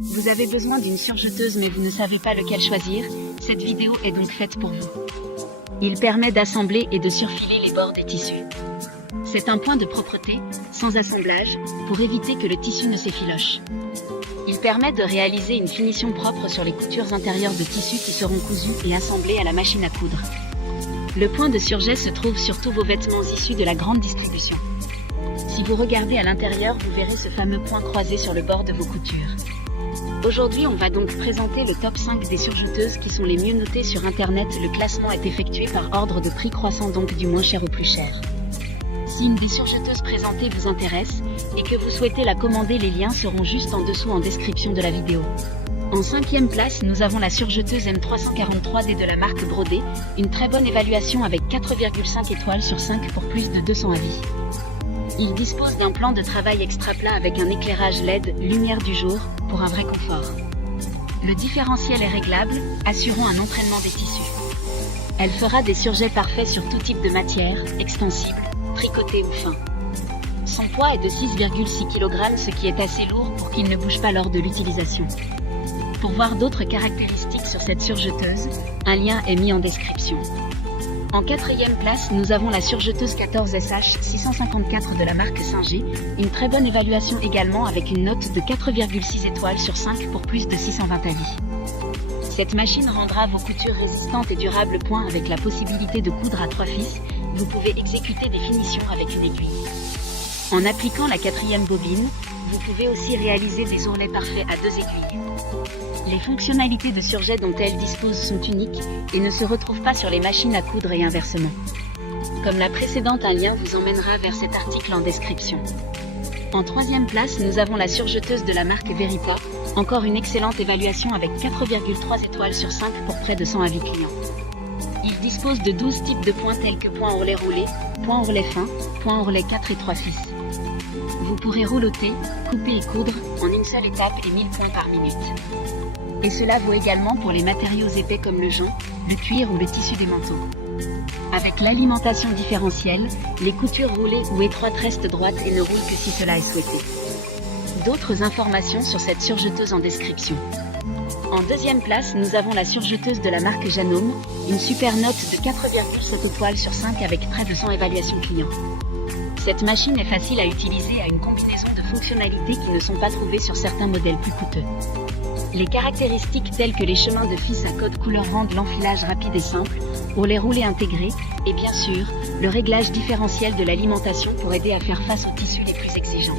Vous avez besoin d'une surjeteuse mais vous ne savez pas lequel choisir, cette vidéo est donc faite pour vous. Il permet d'assembler et de surfiler les bords des tissus. C'est un point de propreté, sans assemblage, pour éviter que le tissu ne s'effiloche. Il permet de réaliser une finition propre sur les coutures intérieures de tissus qui seront cousues et assemblées à la machine à coudre. Le point de surjet se trouve sur tous vos vêtements issus de la grande distribution. Si vous regardez à l'intérieur, vous verrez ce fameux point croisé sur le bord de vos coutures. Aujourd'hui, on va donc présenter le top 5 des surjeteuses qui sont les mieux notées sur Internet. Le classement est effectué par ordre de prix croissant, donc du moins cher au plus cher. Si une des surjeteuses présentées vous intéresse et que vous souhaitez la commander, les liens seront juste en dessous en description de la vidéo. En 5e place, nous avons la surjeteuse M343D de la marque Brodé, une très bonne évaluation avec 4,5 étoiles sur 5 pour plus de 200 avis. Il dispose d'un plan de travail extra plat avec un éclairage LED, lumière du jour, pour un vrai confort. Le différentiel est réglable, assurant un entraînement des tissus. Elle fera des surjets parfaits sur tout type de matière, extensible, tricoté ou fin. Son poids est de 6,6 kg, ce qui est assez lourd pour qu'il ne bouge pas lors de l'utilisation. Pour voir d'autres caractéristiques sur cette surjeteuse, un lien est mis en description. En 4e place, nous avons la surjeteuse 14SH 654 de la marque Singer, une très bonne évaluation également avec une note de 4,6 étoiles sur 5 pour plus de 620 avis. Cette machine rendra vos coutures résistantes et durables. Avec la possibilité de coudre à 3 fils, vous pouvez exécuter des finitions avec une aiguille. En appliquant la 4e bobine, vous pouvez aussi réaliser des ourlets parfaits à 2 aiguilles. Les fonctionnalités de surjet dont elle dispose sont uniques et ne se retrouvent pas sur les machines à coudre et inversement. Comme la précédente, un lien vous emmènera vers cet article en description. En 3e place, nous avons la surjeteuse de la marque Verita, encore une excellente évaluation avec 4,3 étoiles sur 5 pour près de 100 avis clients. Il dispose de 12 types de points tels que point ourlet roulé, point ourlet fin, point ourlet 4 et 3 fils. Vous pourrez rouloter, couper et coudre en une seule étape et 1000 points par minute. Et cela vaut également pour les matériaux épais comme le jonc, le cuir ou le tissu des manteaux. Avec l'alimentation différentielle, les coutures roulées ou étroites restent droites et ne roulent que si cela est souhaité. D'autres informations sur cette surjeteuse en description. En 2e place, nous avons la surjeteuse de la marque Janome, une super note de 4,7 étoiles sur 5 avec près de 100 évaluations clients. Cette machine est facile à utiliser, à une combinaison de fonctionnalités qui ne sont pas trouvées sur certains modèles plus coûteux. Les caractéristiques telles que les chemins de fils à code couleur rendent l'enfilage rapide et simple, pour les roulés intégrés, et bien sûr, le réglage différentiel de l'alimentation pour aider à faire face aux tissus les plus exigeants.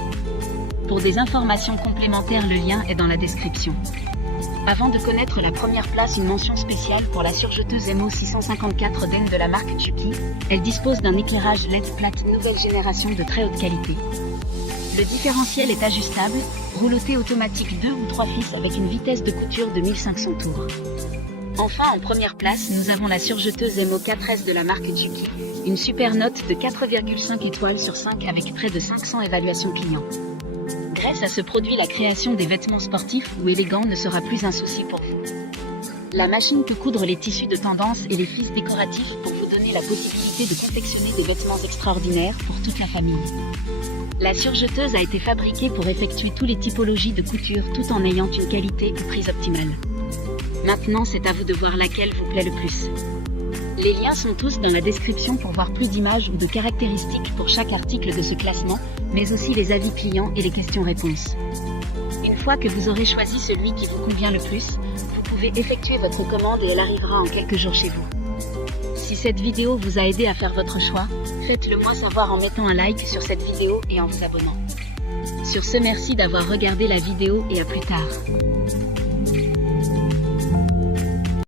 Pour des informations complémentaires, le lien est dans la description. Avant de connaître la première place, une mention spéciale pour la surjeteuse MO654D de la marque Chucky. Elle dispose d'un éclairage LED plaque nouvelle génération de très haute qualité. Le différentiel est ajustable, rouloté automatique 2 ou 3 fils avec une vitesse de couture de 1500 tours. Enfin, en première place, nous avons la surjeteuse MO4S de la marque Chucky, une super note de 4,5 étoiles sur 5 avec près de 500 évaluations clients. Grâce à ce produit, la création des vêtements sportifs ou élégants ne sera plus un souci pour vous. La machine peut coudre les tissus de tendance et les fils décoratifs pour vous donner la possibilité de confectionner des vêtements extraordinaires pour toute la famille. La surjeteuse a été fabriquée pour effectuer toutes les typologies de couture tout en ayant une qualité et prise optimale. Maintenant, c'est à vous de voir laquelle vous plaît le plus. Les liens sont tous dans la description pour voir plus d'images ou de caractéristiques pour chaque article de ce classement, mais aussi les avis clients et les questions-réponses. Une fois que vous aurez choisi celui qui vous convient le plus, vous pouvez effectuer votre commande et elle arrivera en quelques jours chez vous. Si cette vidéo vous a aidé à faire votre choix, faites-le moi savoir en mettant un like sur cette vidéo et en vous abonnant. Sur ce, merci d'avoir regardé la vidéo et à plus tard.